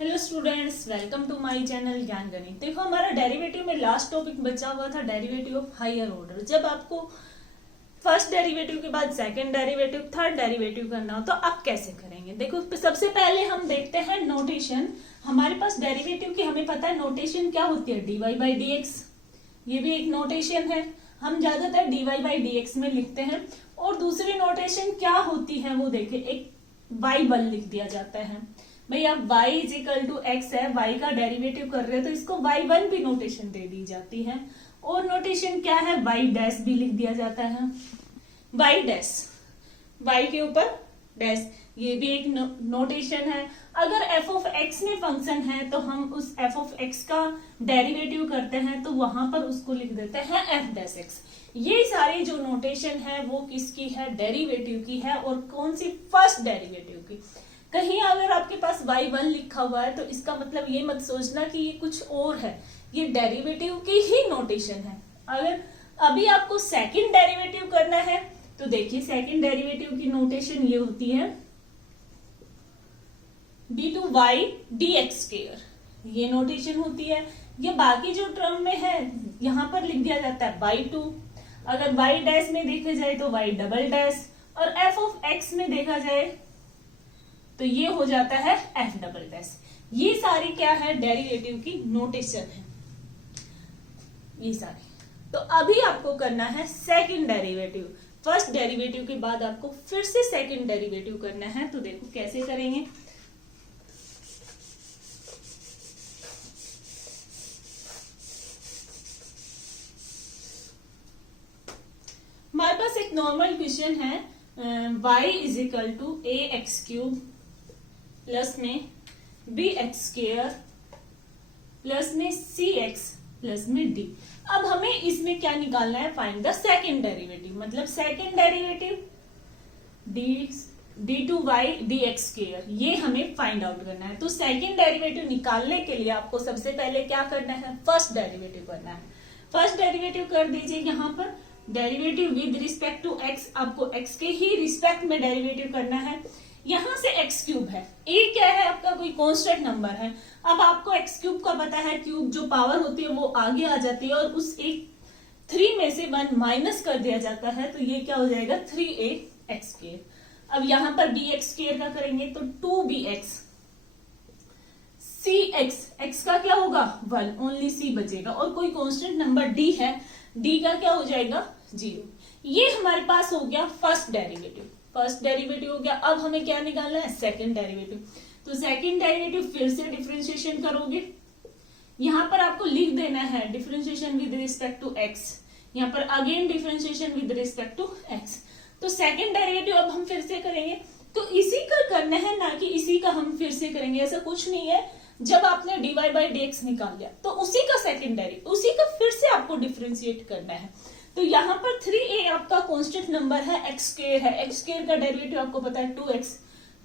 Hello students, welcome to my channel Gyan Ganit. देखो, हमारा derivative में लास्ट टॉपिक बचा हुआ था डेरिवेटिव ऑफ हायर ऑर्डर। जब आपको फर्स्ट डेरिवेटिव के बाद सेकंड डेरिवेटिव, थर्ड डेरिवेटिव करना हो तो आप कैसे करेंगे। देखो, सबसे पहले हम देखते हैं नोटेशन। हमारे पास डेरिवेटिव की हमें पता है नोटेशन क्या होती है, dy बाई डी एक्स। ये भी एक नोटेशन है, हम ज्यादातर dy बाई डी एक्स में लिखते हैं। और दूसरी नोटेशन क्या होती है वो देखें, एक y1 लिख दिया जाता है। भैया y is equal to x है, y का डेरिवेटिव कर रहे हैं तो इसको y1 भी नोटेशन दे दी जाती है। और नोटेशन क्या है, y डैश भी लिख दिया जाता है। y डैश, y के ऊपर डैश, ये भी एक नोटेशन है। अगर f ऑफ x में फंक्शन है तो हम उस f ऑफ x का डेरिवेटिव करते हैं तो वहां पर उसको लिख देते हैं f डैश x। ये सारी जो नोटेशन है वो किसकी है, डेरिवेटिव की है। और कौन सी, फर्स्ट डेरिवेटिव की। कहीं अगर आपके पास y1 लिखा हुआ है तो इसका मतलब ये मत सोचना कि ये कुछ और है, ये डेरिवेटिव की ही नोटेशन है। अगर अभी आपको सेकंड डेरिवेटिव करना है तो देखिए, सेकंड डेरिवेटिव की नोटेशन ये होती है d2y dx स्क्वायर, ये नोटेशन होती है। ये बाकी जो टर्म में है यहां पर लिख दिया जाता है y2। अगर y डैश में देखा जाए तो y डबल डैश, और f ऑफ x में देखा जाए तो ये हो जाता है f डबल डैश। ये सारी क्या है, डेरिवेटिव की नोटेशन है ये सारी। तो अभी आपको करना है सेकंड डेरिवेटिव। फर्स्ट डेरिवेटिव के बाद आपको फिर से सेकंड डेरिवेटिव करना है। तो देखो कैसे करेंगे। हमारे पास एक नॉर्मल क्वेश्चन है, y is equal to a x cube plus में बी एक्स स्क्वायर प्लस में सी एक्स प्लस में डी। अब हमें इसमें क्या निकालना है, फाइंड द सेकंड डेरिवेटिव। मतलब second derivative d two y d x square, ये हमें फाइंड आउट करना है। तो सेकंड डेरिवेटिव निकालने के लिए आपको सबसे पहले क्या करना है, फर्स्ट डेरिवेटिव करना है। फर्स्ट डेरिवेटिव कर दीजिए। यहाँ पर derivative with respect to x, आपको एक्स के ही रिस्पेक्ट में डेरिवेटिव करना है। यहां से एक्स क्यूब है, ए क्या है आपका, कोई कांस्टेंट नंबर है। अब आपको एक्स क्यूब का पता है, क्यूब जो पावर होती है वो आगे आ जाती है और उस एक 3 में से 1 माइनस कर दिया जाता है तो ये क्या हो जाएगा, 3a एक्स स्क्वायर। अब यहां पर बी एक्स स्क्वायर का करेंगे तो 2bx, सी एक्स का क्या होगा 1, ओनली सी बचेगा। और कोई कांस्टेंट नंबर डी है, डी का क्या हो जाएगा 0। ये हमारे पास हो गया फर्स्ट डेरिवेटिव। फर्स्ट डेरिवेटिव हो गया। अब हमें क्या निकालना है, सेकंड डेरिवेटिव। तो सेकंड डेरिवेटिव फिर से डिफरेंशिएशन करोगे। यहां पर आपको लिख देना है differentiation with respect to x, यहाँ पर again differentiation with respect to x. तो सेकंड डेरिवेटिव अब हम फिर से करेंगे। तो इसी का करना है, ना कि इसी का हम फिर से करेंगे, ऐसा कुछ नहीं है। जब आपने dy बाई डी एक्स निकाल लिया तो उसी का सेकंड डेरिवेटिव, उसी का फिर से आपको डिफरेंशिएट करना है। तो यहाँ पर 3a आपका कांस्टेंट नंबर है, एक्स स्क्वायर है, एक्स स्क्वायर का डेरिवेटिव आपको पता है 2x।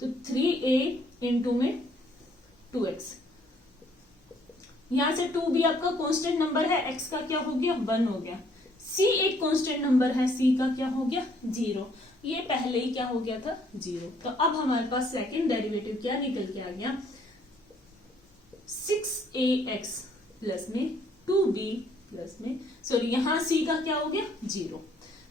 तो 3a इंटू में 2x, यहां से 2 भी आपका कांस्टेंट नंबर है, x का क्या हो गया 1 हो गया। c एक कांस्टेंट नंबर है, c का क्या हो गया 0। ये पहले ही क्या हो गया था 0। तो अब हमारे पास सेकंड डेरिवेटिव क्या निकल के आ गया, 6ax प्लस में 2b प्लस में, सॉरी यहां c का क्या हो गया 0।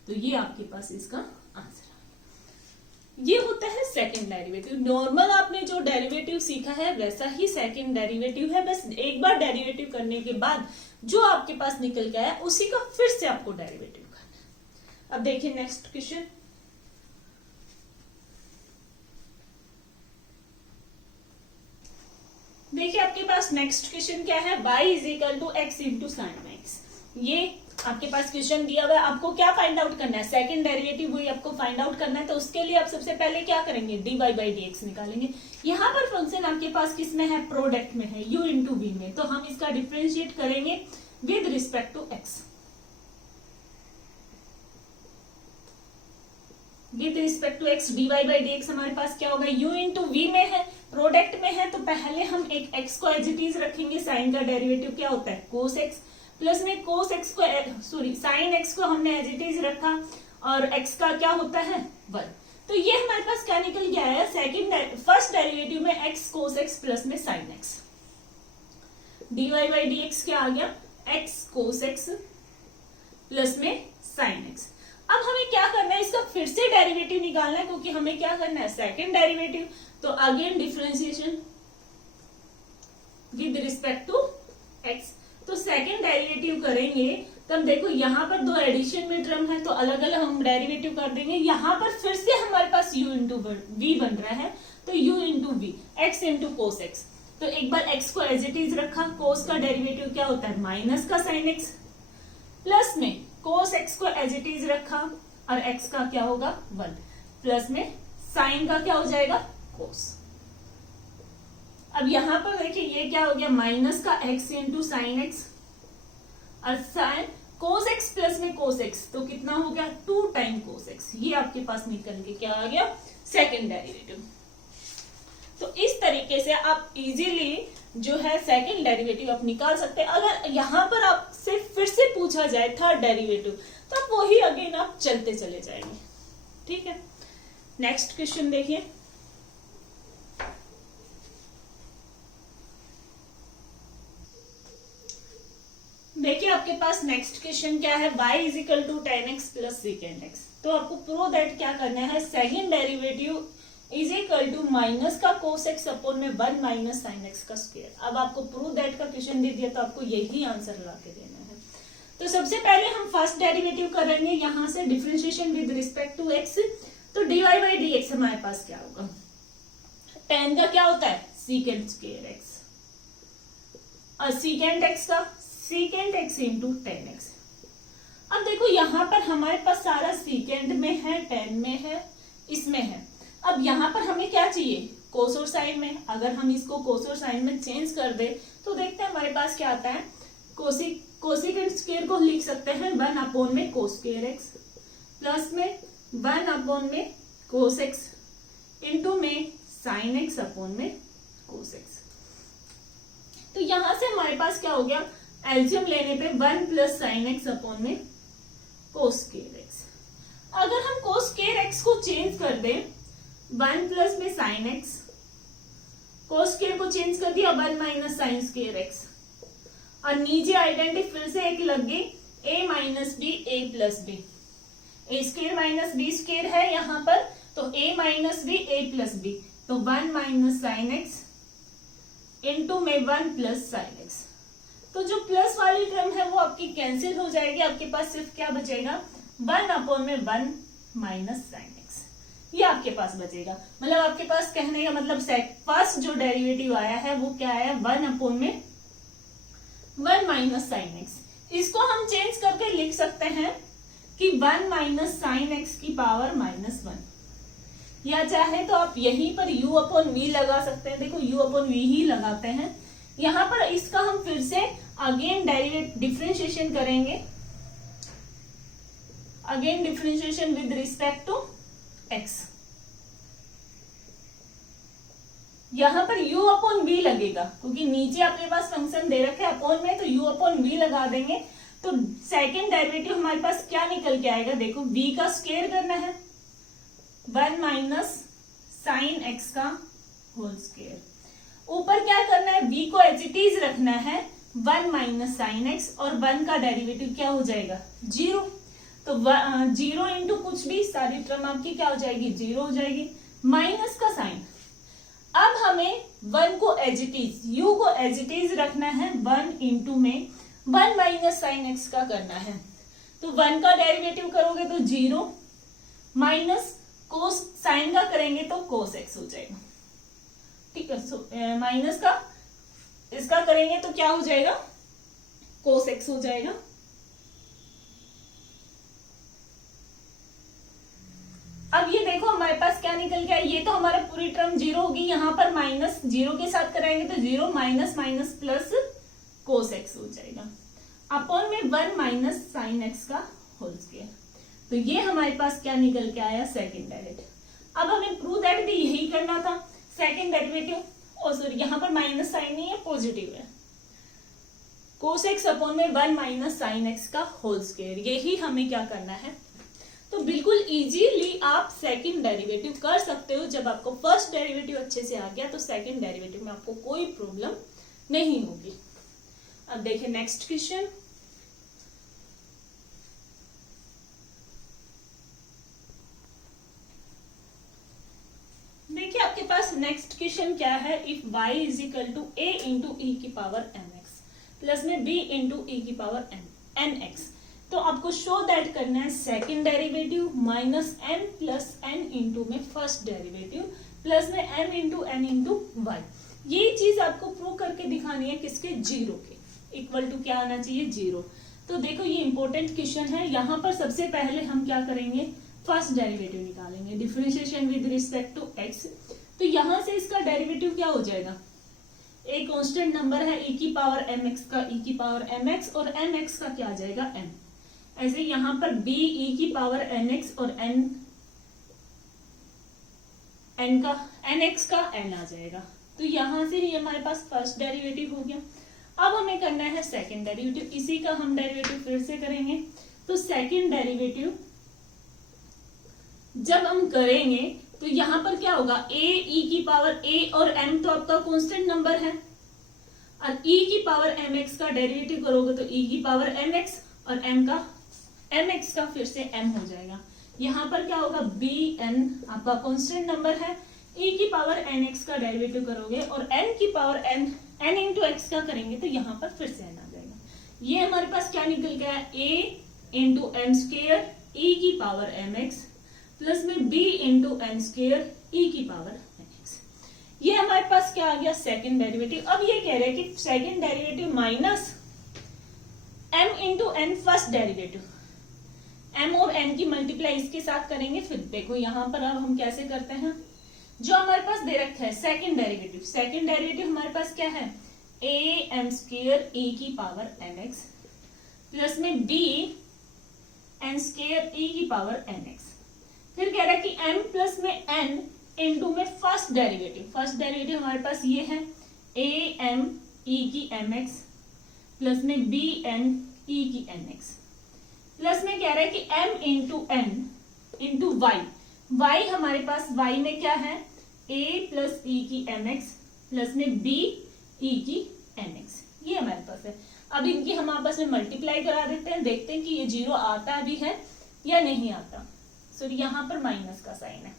तो ये आपके पास इसका आंसर है। ये होता है सेकंड डेरिवेटिव। नॉर्मल आपने जो डेरिवेटिव सीखा है वैसा ही सेकंड डेरिवेटिव है, बस एक बार डेरिवेटिव करने के बाद जो आपके पास निकल के आया उसी का फिर से आपको डेरिवेटिव करना है। अब देखिए नेक्स्ट क्वेश्चन। देखिए आपके पास नेक्स्ट क्वेश्चन क्या है, y is equal to x into sine x. ये आपके पास क्वेश्चन दिया हुआ है। आपको क्या फाइंड आउट करना है, सेकंड डेरिवेटिव वही आपको फाइंड आउट करना है। तो उसके लिए आप सबसे पहले क्या करेंगे, dy बाई डी एक्स निकालेंगे। यहाँ पर फंक्शन आपके पास किस में है, प्रोडक्ट में है, u इंटू वी में। तो हम इसका डिफरेंशिएट करेंगे with respect to x। With respect to x dy by d x हमारे पास क्या होगा, u इंटू वी में है, प्रोडक्ट में है। तो पहले हम एक x को एज इट इज रखेंगे। साइन का डेरिवेटिव क्या होता है कोस x, प्लस में कोस x को, सॉरी साइन x को हमने एज इट इज रखा और x का क्या होता है 1। तो ये हमारे पास क्या निकल गया है, फर्स्ट डेरिवेटिव में x cos x प्लस में sin x, dy by dx क्या आ गया, x cos x प्लस में sin x। अब हमें क्या करना है, इसका फिर से डेरिवेटिव निकालना है, क्योंकि हमें क्या करना है, सेकंड डेरिवेटिव। तो again differentiation with respect to x। तो सेकंड डेरिवेटिव करेंगे तब देखो यहाँ पर दो एडिशन में टर्म है, तो अलग अलग हम डेरिवेटिव कर देंगे। यहाँ पर फिर से हमारे पास u इंटू वी बन रहा है, तो u into v, x into cos x. तो एक बार x को एज इट इज रखा, कोस का डेरिवेटिव क्या होता है, माइनस का साइन x, प्लस में कोस x को एज इट इज रखा और x का क्या होगा 1, प्लस में साइन का क्या हो जाएगा कोस। अब यहां पर देखिए ये क्या हो गया, माइनस का x इंटू साइन एक्स और साइन कोस x प्लस में कोस x, तो कितना हो गया 2 टाइम कोस x। ये आपके पास निकल के क्या आ गया, सेकंड डेरिवेटिव। तो इस तरीके से आप इजीली जो है सेकंड डेरिवेटिव आप निकाल सकते हैं। अगर यहां पर आपसे फिर से पूछा जाए थर्ड डेरिवेटिव, तो आप वही अगेन आप चलते चले जाएंगे। ठीक है, नेक्स्ट क्वेश्चन देखिए। देखिए आपके पास नेक्स्ट क्वेश्चन क्या है, y is equal to ten x plus second x. तो आपको प्रूव दैट क्या करना है, second derivative is equal to minus का कोस एक्स अपॉन में 1 माइनस साइन एक्स का स्क्वायर। अब आपको प्रूव दैट का क्वेश्चन दे दिया, तो आपको यही आंसर ला के देना है। तो सबसे पहले हम फर्स्ट डेरिवेटिव करेंगे, यहां से differentiation with respect to x. तो dy बाई डी एक्स हमारे पास क्या होगा, टेन का क्या होता है सीकेंड स्क्वायर एक्स, और सीकेंड एक्स का सीकेंड एक्स इंटू टेन एक्स। अब देखो यहां पर हमारे पास सारा सीकेंड में है, टेन में है, इसमें है। अब यहां पर हमें क्या चाहिए, कोस और साइन में। अगर हम इसको कोस और साइन में चेंज कर दे तो देखते हैं हमारे पास क्या आता है। कोसिकेंड स्क्वायर को लिख सकते हैं 1 अपॉन में कोस स्क्वायर एक्स प्लस में 1 अपॉन में कोस एक्स इंटू में साइन एक्स अपॉन में कोस एक्स। तो यहां से हमारे पास क्या हो गया, एलसीएम लेने पे 1 प्लस साइन एक्स अपॉन में कोस स्क्वायर एक्स। अगर हम कोस स्क्वायर एक्स को चेंज कर दें 1 प्लस में साइन एक्स, कोस स्क्वायर को चेंज कर दिया 1 माइनस साइन स्क्वायर एक्स, और नीचे आइडेंटिटी फिर से एक लग गई a minus b a plus b, a square minus b square है यहाँ पर, तो a minus b a plus b, तो 1 माइनस साइन एक्स इंटू में 1 प्लस साइन एक्स। तो जो प्लस वाली टर्म है वो आपकी कैंसिल हो जाएगी, आपके पास सिर्फ क्या बचेगा 1 अपॉन में 1 माइनस साइन एक्स, ये आपके पास बचेगा। मतलब आपके पास कहने का मतलब फर्स्ट जो डेरिवेटिव आया है वो क्या आया 1 अपॉन में 1 माइनस साइन एक्स। इसको हम चेंज करके लिख सकते हैं कि 1 माइनस साइन एक्स की पावर -1, या चाहे तो आप यहीं पर u अपॉन वी लगा सकते हैं। देखो u अपॉन वी ही लगाते हैं यहाँ पर। इसका हम फिर से अगेन डिफरेंशिएशन करेंगे, again differentiation with respect to x। यहां पर u अपॉन v लगेगा, क्योंकि नीचे आपके पास फंक्शन दे रखे अपॉन में, तो u अपॉन v लगा देंगे। तो सेकंड डेरिवेटिव हमारे पास क्या निकल के आएगा, देखो v का स्क्वायर करना है 1 माइनस साइन एक्स का होल स्क्वायर, ऊपर क्या करना है v को एज इट इज रखना है 1 माइनस साइन एक्स, और 1 का डेरिवेटिव क्या हो जाएगा 0। तो 0 इंटू कुछ भी, सारी टर्म आपकी क्या हो जाएगी 0 हो जाएगी, माइनस का साइन। अब हमें 1 को एज इट इज, u को एज इट इज रखना है 1 इंटू में 1 माइनस साइन एक्स का करना है। तो 1 का डेरिवेटिव करोगे तो 0, माइनस कोस साइन का करेंगे तो कोस एक्स हो जाएगा। ठीक है, माइनस का इसका करेंगे तो क्या हो जाएगा कोस एक्स हो जाएगा। अब ये देखो हमारे पास क्या निकल गया, ये तो हमारा पूरी टर्म 0 होगी, यहाँ पर माइनस 0 के साथ कराएंगे तो 0 minus minus plus cos x हो जाएगा, अपॉन में 1 माइनस साइन एक्स का होल स्क्वायर। तो ये हमारे पास क्या निकल के आया सेकंड डेरिवेटिव। अब हमें प्रूव दैट भी यही करना था, सेकंड डेरिवेटिव, और सॉरी यहाँ पर माइनस साइन नहीं है, पॉजिटिव है, कोस एक्स अपॉन में 1 माइनस साइन एक्स का होल स्क्वायर, यही हमें क्या करना है तो बिल्कुल इजीली आप सेकंड डेरिवेटिव कर सकते हो। जब आपको फर्स्ट डेरिवेटिव अच्छे से आ गया तो सेकंड डेरिवेटिव में आपको कोई प्रॉब्लम नहीं होगी। अब देखिए नेक्स्ट क्वेश्चन। देखिए आपके पास नेक्स्ट क्वेश्चन क्या है, if y is equal to a into e की पावर mx प्लस में b इंटू ई की पावर nx, तो आपको शो दैट करना है second derivative minus m plus n into में फर्स्ट डेरिवेटिव प्लस में m into n into y. ये चीज आपको प्रूव करके दिखानी है किसके, जीरो के। इक्वल टू क्या आना चाहिए, जीरो। तो देखो ये इंपॉर्टेंट क्वेश्चन है। यहाँ पर सबसे पहले हम क्या करेंगे, फर्स्ट डेरिवेटिव निकालेंगे, differentiation with respect to x। तो यहां से इसका डेरिवेटिव क्या हो जाएगा, एक कांस्टेंट नंबर है e की पावर mx का e की पावर mx और mx का क्या आ जाएगा m। ऐसे यहाँ पर b e की पावर nx और n का nx का n आ जाएगा। तो यहां से ही हमारे पास फर्स्ट डेरिवेटिव हो गया। अब हमें करना है सेकंड डेरिवेटिव, इसी का हम डेरिवेटिव फिर से करेंगे। तो सेकंड डेरिवेटिव जब हम करेंगे तो यहां पर क्या होगा, a e की पावर a और m तो आपका कांस्टेंट नंबर है, और e की पावर mx का डेरिवेटिव करोगे तो e की पावर mx और mx का फिर से m हो जाएगा। यहां पर क्या होगा, bn आपका कांस्टेंट नंबर है, e की पावर nx का डेरिवेटिव करोगे और n की पावर n इंटू x का करेंगे तो यहाँ पर फिर से n आ जाएगा। ये हमारे पास क्या निकल गया है, a into n square e की पावर mx प्लस में b into n square e की पावर nx। ये हमारे पास क्या आ गया, सेकंड डेरिवेटिव। अब ये कह रहे हैं कि second derivative minus m into n first derivative, m और n की मल्टीप्लाई इसके साथ करेंगे। फिर देखो यहाँ पर अब हम कैसे करते हैं, जो हमारे पास दे रखा है सेकंड डेरिवेटिव, सेकंड डेरिवेटिव हमारे पास क्या है, a m स्क्वेयर e की पावर mx प्लस में b n स्क्वेयर e की पावर nx। फिर कह रहा है कि m प्लस में n इंटू में फर्स्ट डेरिवेटिव, फर्स्ट डेरिवेटिव हमारे पास ये है a m e की mx प्लस में b n e की nx प्लस में कह रहा है कि m into n into y हमारे पास y में क्या है, a प्लस e की mx प्लस में b e की nx, ये हमारे पास है। अब इनकी हम आपस में मल्टीप्लाई करा देते हैं, देखते हैं कि ये जीरो आता भी है या नहीं आता। सॉरी यहां पर माइनस का साइन है,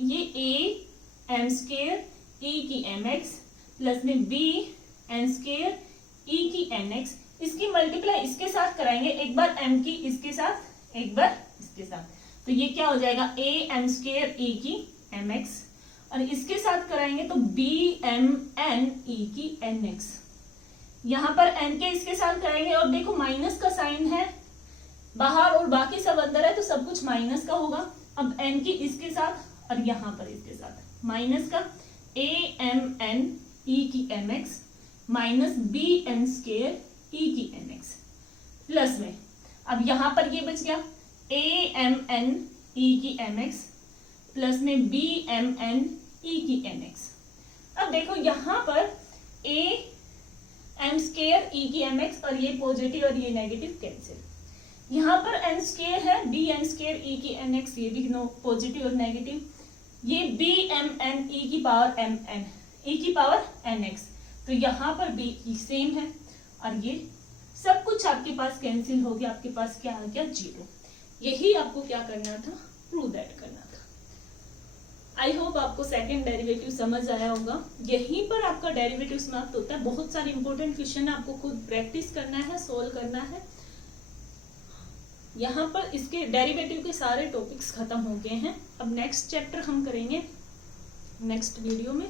ये a m स्क्वेयर e की mx प्लस में b n स्क्वेयर e की nx, इसकी मल्टीप्लाई इसके साथ कराएंगे, एक बार m की इसके साथ एक बार इसके साथ, तो ये क्या हो जाएगा, a m स्क्वेयर e की mx और इसके साथ कराएंगे तो b m n e की nx। यहां पर n के इसके साथ कराएंगे और देखो माइनस का साइन है बाहर और बाकी सब अंदर है तो सब कुछ माइनस का होगा। अब n की इसके साथ और यहां पर इसके साथ माइनस का a m n e की mx minus b n square e की nx प्लस में अब यहां पर ये बच गया a m n e की mx प्लस में b m n e की nx। अब देखो यहां पर a m स्क्वेयर e की mx और ये पॉजिटिव और ये नेगेटिव कैंसिल, यहाँ पर n स्क्वेयर है b n स्क्वेयर e की nx, ये भी नो पॉजिटिव और नेगेटिव, ये b m n e की पावर m n e की पावर nx, तो यहाँ पर b सेम है और ये सब कुछ आपके पास कैंसिल हो गया, आपके पास क्या आ गया, जीरो। यही आपको क्या करना था, प्रूव दैट करना था। आई होप आपको सेकंड डेरिवेटिव समझ आया होगा। यहीं पर आपका डेरिवेटिव समाप्त होता है। बहुत सारे इंपॉर्टेंट क्वेश्चन आपको खुद प्रैक्टिस करना है, सोल्व करना है। यहाँ पर इसके डेरिवेटिव के सारे टॉपिक्स खत्म हो गए हैं। अब नेक्स्ट चैप्टर हम करेंगे नेक्स्ट वीडियो में।